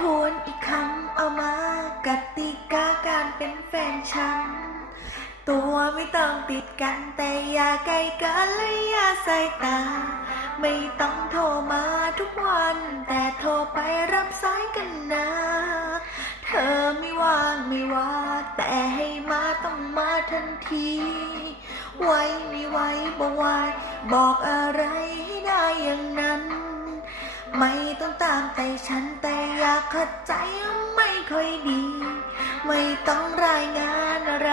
ทวนอีกครั้งเอามากติกาการเป็นแฟนฉัน ตัวไม่ต้องติดกันแต่อย่าใกล้กันและอย่าใส่ตา ไม่ต้องโทรมาทุกวัน แต่โทรไปรับสายกันนะ เธอไม่ว่างไม่ว่าแต่ให้มาต้องมาทันที ไว้ไม่ไหวบอกไหวบอกอะไรให้ได้อย่างนั้น ไม่ต้องตามใจฉันแต่อยากเข้าใจไม่ค่อยดี ไม่ต้องรายงานอะไร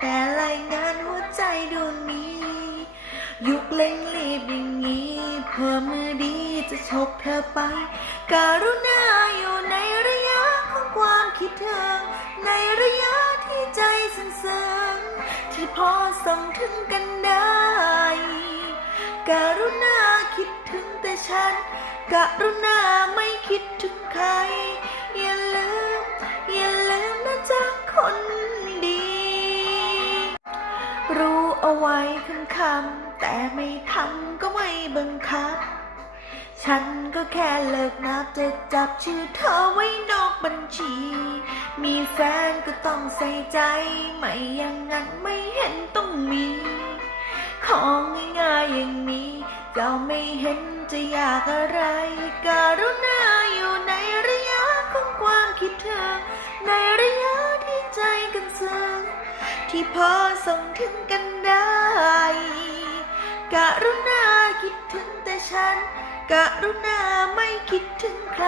แต่รายงานหัวใจดวงนี้ ยุกเล่งรีบอย่างนี้เพื่อมือดีจะฉกเธอไปการุณาอยู่ในระยะของความคิดถึงในระยะที่ใจซึ้งที่พอส่งถึงกันได้ การุณาคิดถึงแต่ฉัน กรุณาไม่คิดถึงใคร อย่าลืม อย่าลืมนะจ๊ะคนดี รู้เอาไว้คำคำแต่ไม่ทำก็ไม่บังคับ ฉันก็แค่เลิกนับจะจับชื่อเธอไว้นอกบัญชี มีแฟนก็ต้องใส่ใจ ไม่อย่างนั้น ก็ไม่เห็นจะอยากอะไร การุณาอยู่ในระยะของความคิดถึงในระยะที่ใจกันซึ้งที่พอส่งถึงกันได้ การุณาคิดถึงแต่ฉัน การุณาไม่คิดถึงใคร